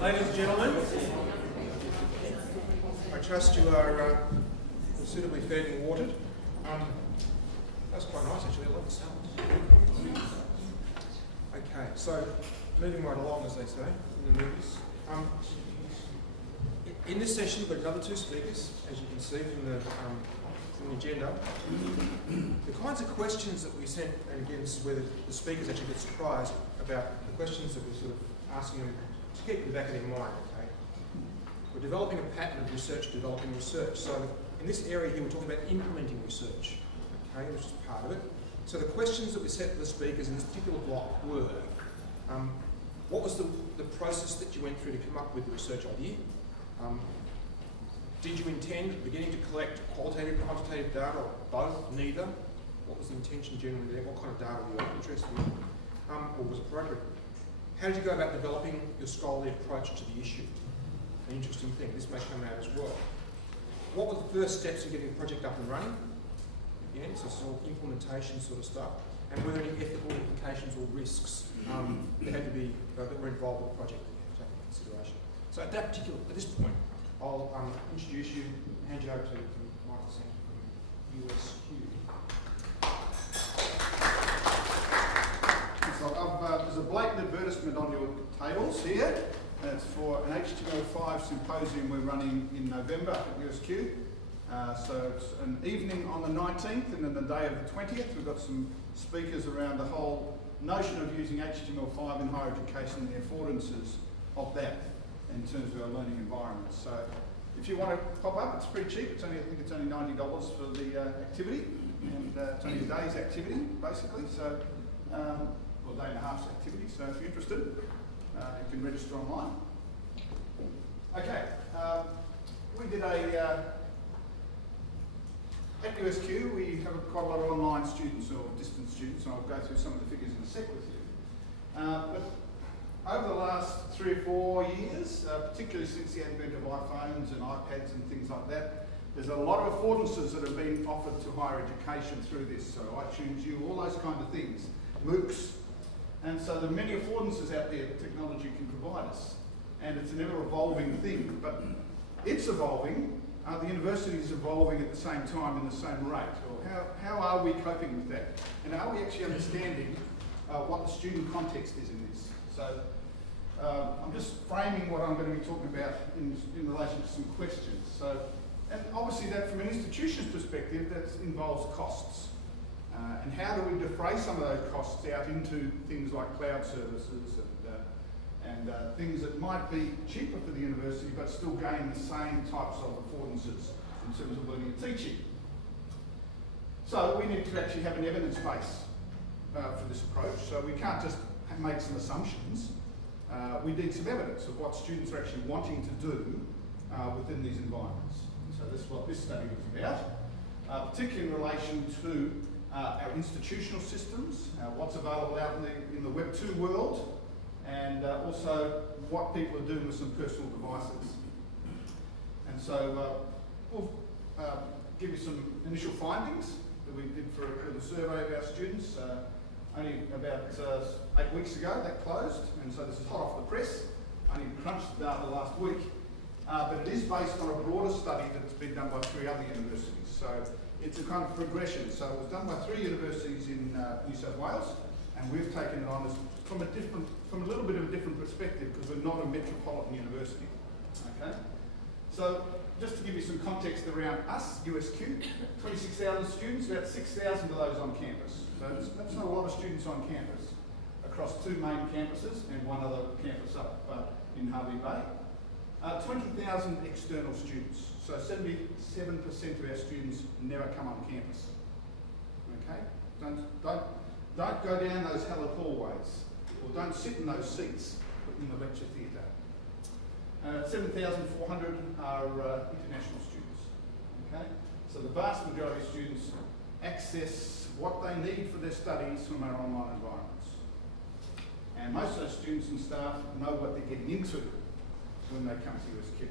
Ladies and gentlemen, I trust you are suitably fed and watered. That's quite nice actually, I like the sound. Okay, so moving right along, as they say in the movies. In this session, we've got another two speakers, as you can see from the agenda. The kinds of questions that we sent, and again, this is where the speakers actually get surprised about the questions that we're sort of asking them to keep in the back of their mind, okay? We're developing a pattern of research, developing research. So in this area here, we're talking about implementing research, okay, which is part of it. So the questions that we set for the speakers in this particular block were, what was the process that you went through to come up with the research idea? Did you intend at the beginning to collect qualitative and quantitative data, or both, neither? What was the intention generally there? What kind of data were you interested in, or was appropriate? How did you go about developing your scholarly approach to the issue? An interesting thing, this may come out as well. What were the first steps in getting the project up and running? Again, so it's all implementation sort of stuff. And were there any ethical implications or risks that had to be, that were involved with the project that you had to take into consideration? So at this point, I'll introduce you, hand you over to Michael Sanford from USQ. So there's a blatant advertisement on your tables here. It's for an HTML5 symposium we're running in November at USQ. So it's an evening on the 19th, and then the day of the 20th, we've got some speakers around the whole notion of using HTML5 in higher education and the affordances of that in terms of our learning environments. So if you want to pop up, it's pretty cheap. It's only, I think it's only $90 for the activity, and it's only a day's activity, basically. So, well, day and a half's activity. So if you're interested, you can register online. Okay, we did at USQ, we have quite a lot of online students or distance students, and I'll go through some of the figures in a sec with you. But over the last 3 or 4 years, particularly since the advent of iPhones and iPads and things like that, there's a lot of affordances that have been offered to higher education through this. So iTunes U, all those kind of things, MOOCs. And so there are many affordances out there that technology can provide us. And it's an ever-evolving thing, but it's evolving. The university is evolving at the same time in the same rate. Or how are we coping with that? And are we actually understanding what the student context is in this? So I'm just framing what I'm going to be talking about in relation to some questions. So, and obviously that from an institution's perspective, that involves costs. And how do we defray some of those costs out into things like cloud services and things that might be cheaper for the university but still gain the same types of affordances in terms of learning and teaching. So we need to actually have an evidence base for this approach. So we can't just make some assumptions. We need some evidence of what students are actually wanting to do within these environments. So this is what this study was about, particularly in relation to our institutional systems, what's available out in the Web 2 world, and also what people are doing with some personal devices. And so we'll give you some initial findings that we did for the survey of our students. Only about 8 weeks ago that closed, and so this is hot off the press. Only crunched the data last week, but it is based on a broader study that's been done by 3 other universities. So it's a kind of progression. So it was done by 3 universities in New South Wales, and we've taken it on as from a little bit of a different perspective because we're not a metropolitan university. Okay, so just to give you some context around us, USQ, 26,000 students, about 6,000 of those on campus. So that's not a lot of students on campus across 2 main campuses and 1 other campus up in Harvey Bay. 20,000 external students. So 77% of our students never come on campus. Okay, don't go down those hallowed hallways, or don't sit in those seats in the lecture theatre. 7,400 are international students. Okay, so the vast majority of students access what they need for their studies from our online environments. And most of those students and staff know what they're getting into when they come to USQ.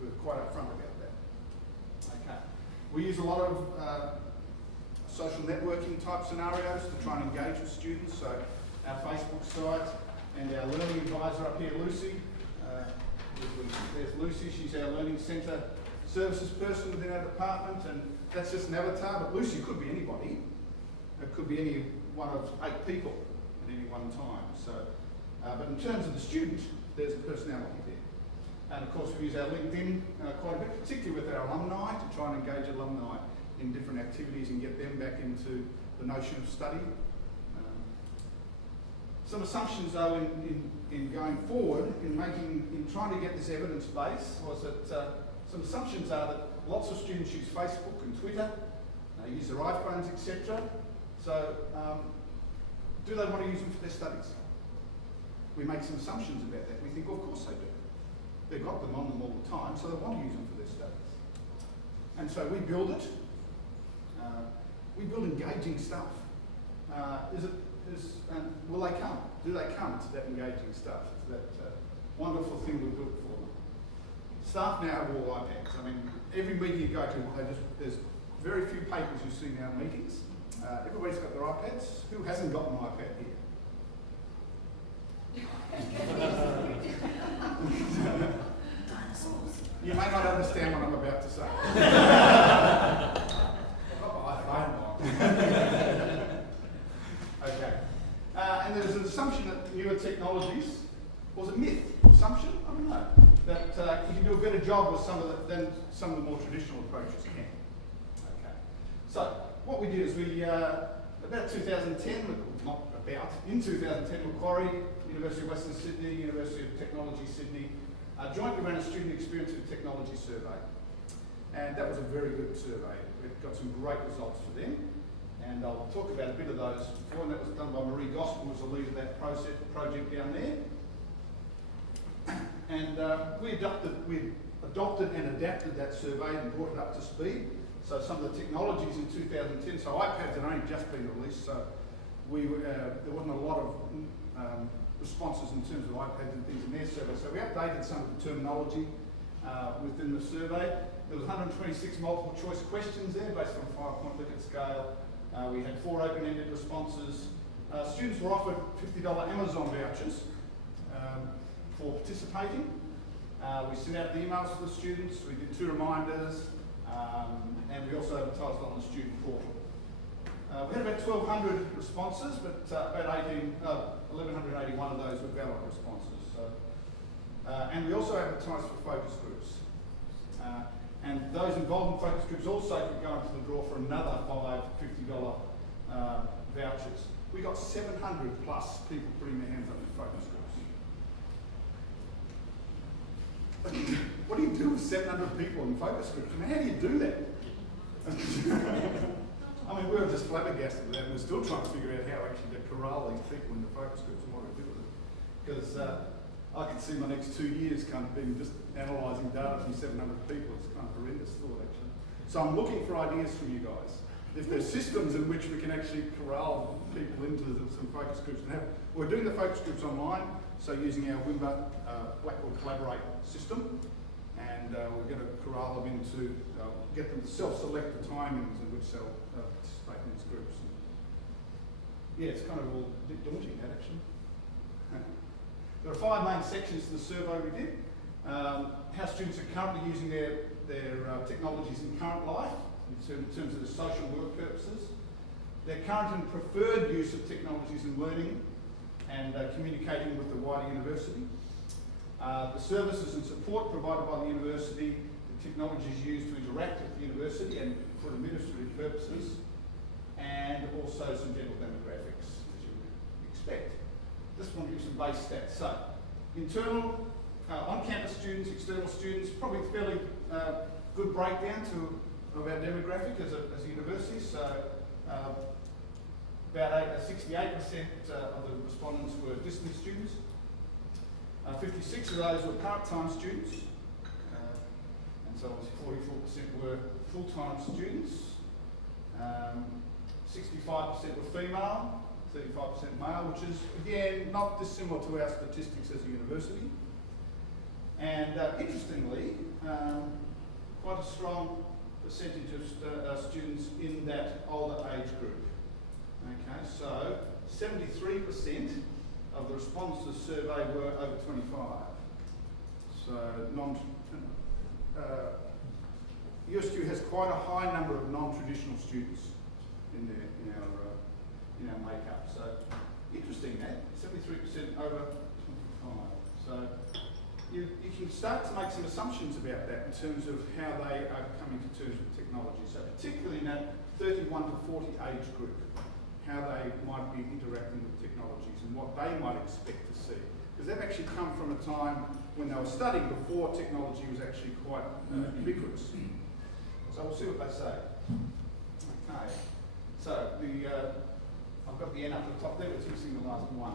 We're quite upfront about that. Okay. We use a lot of social networking type scenarios to try and engage with students. So our Facebook site and our learning advisor up here, Lucy, there's Lucy, she's our Learning Centre services person within our department, and that's just an avatar, but Lucy could be anybody. It could be any one of 8 people at any one time. So, but in terms of the student, there's a personality there. And of course we use our LinkedIn quite a bit, particularly with our alumni, to try and engage alumni in different activities and get them back into the notion of study. Some assumptions though in going forward, in trying to get this evidence base, was that some assumptions are that lots of students use Facebook and Twitter, use their iPhones, etc. So, do they want to use them for their studies? We make some assumptions about that. We think, well, of course they do. They've got them on them all the time, so they want to use them for their studies. And so we build it. We build engaging stuff. Will they come? Do they come to that engaging stuff? To that wonderful thing we built for them. Staff now have all iPads. I mean, every meeting you go to, there's very few papers you see now in meetings. Everybody's got their iPads. Who hasn't got an iPad here? You may not understand what I'm about to say. I've got my iPhone. Okay. And there's an assumption that newer technologies, was it myth? Assumption? I don't know. That you can do a better job with than some of the more traditional approaches can. Okay. So, what we did is we, about 2010, in 2010, Macquarie, University of Western Sydney, University of Technology Sydney, jointly ran a student experience with technology survey. And that was a very good survey. We've got some great results for them. And I'll talk about a bit of those before, and that was done by Marie Gospel, who was the lead of that project down there. And we adopted and adapted that survey and brought it up to speed. So some of the technologies in 2010, so iPads had only just been released, so there wasn't a lot of responses in terms of iPads and things in their survey. So we updated some of the terminology within the survey. There was 126 multiple choice questions there based on a 5-point Likert scale. We had 4 open-ended responses. Students were offered $50 Amazon vouchers for participating. We sent out the emails to the students. We did 2 reminders. And we also advertised on the student portal. We had about 1,200 responses, but about 1,181 of those were valid responses. So, and we also advertised for focus groups. And those involved in focus groups also could go into the draw for another 5 $50 vouchers. We got 700 plus people putting their hands up in focus groups. What do you do with 700 people in focus groups? I mean, how do you do that? I mean, we were just flabbergasted with that, and we're still trying to figure out how actually to corral these people into focus groups and what to do with it. Because I could see my next 2 years kind of being just analysing data from 700 people. It's kind of horrendous thought, actually. So I'm looking for ideas from you guys. If there's systems in which we can actually corral people into some focus groups and have, we're doing the focus groups online, so using our Wimber Blackboard Collaborate system, and we're going to corral them into, get them to self-select the timings in which they'll participate in these groups. And yeah, it's kind of all a bit daunting, that actually. There are 5 main sections to the survey we did. How students are currently using their technologies in current life, in terms of the social work purposes, their current and preferred use of technologies in learning and communicating with the wider university, the services and support provided by the university, the technologies used to interact with the university and for administrative purposes, and also some general demographics, as you would expect. Just want to give some base stats. So, internal, on-campus students, external students, probably a fairly good breakdown of our demographic as a university. So, about 68% of the respondents were distance students. 56 of those were part-time students. And so obviously 44% were full-time students. 65% were female. 35% male, which is, again, not dissimilar to our statistics as a university. And interestingly, quite a strong percentage of students in that older age group. Okay, so 73% of the respondents to the survey were over 25. So So USQ has quite a high number of non-traditional students in our makeup. So interesting that 73% over 25. So you can start to make some assumptions about that in terms of how they are coming to terms with technology. So particularly in that 31 to 40 age group, how they might be interacting with technologies and what they might expect to see. Because they've actually come from a time when they were studying before technology was actually quite ubiquitous. So we'll see what they say. Okay. So I've got the N up at the top there, but it's missing the last one.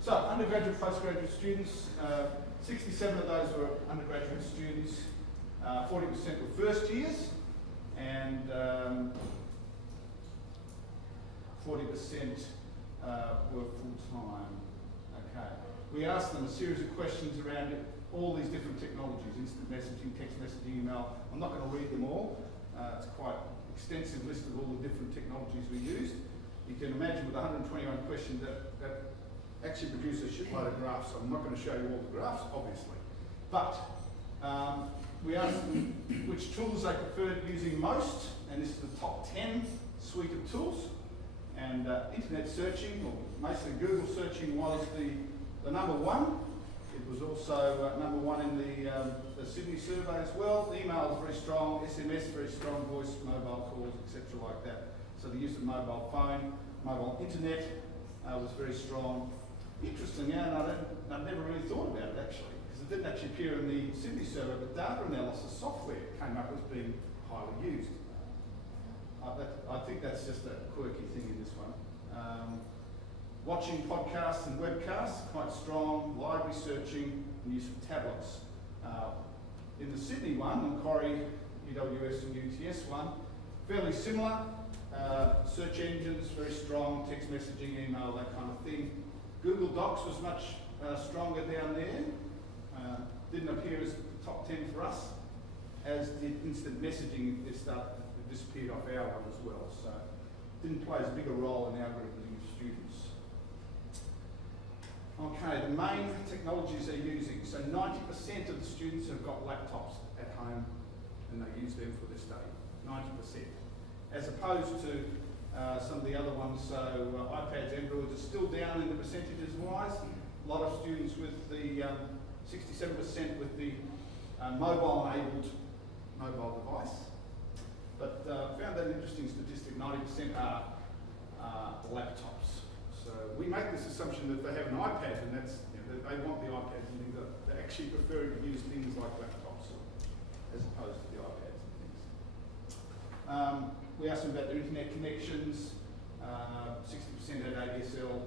So undergraduate, postgraduate students, 67 of those were undergraduate students, 40% were first years, and 40% were full-time. Okay. We asked them a series of questions around all these different technologies, instant messaging, text messaging, email. I'm not going to read them all. It's quite an extensive list of all the different technologies we used. You can imagine with 121 questions that actually produce a shitload of graphs. So I'm not going to show you all the graphs, obviously. But we asked them which tools they preferred using most, and this is the top 10 suite of tools. And internet searching, or mostly Google searching, was the number one. It was also number one in the Sydney survey as well. The email is very strong, SMS very strong, voice, mobile calls, etc. like that. So the use of mobile phone, mobile internet was very strong. Interesting, and I never really thought about it actually, because it didn't actually appear in the Sydney survey, but data analysis software came up as being highly used. I think that's just a quirky thing in this one. Watching podcasts and webcasts, quite strong. Library searching and use of tablets. In the Sydney one, Macquarie, UWS and UTS one, fairly similar. Search engines, very strong. Text messaging, email, that kind of thing. Google Docs was much stronger down there. Didn't appear as top 10 for us, as did instant messaging. It disappeared off our one as well. So didn't play as big a role in our group of students. Okay, the main technologies they're using. So 90% of the students have got laptops at home and they use them for this study. 90%. As opposed to some of the other ones, so iPads, Androids are still down in the percentages wise. A lot of students with the 67% with the mobile-enabled mobile device. But found that an interesting statistic, 90% are laptops. So we make this assumption that they have an iPad and that's, that they want the iPads and things, they actually prefer to use things like laptops as opposed to the iPads and things. We asked them about their internet connections, 60% had ADSL,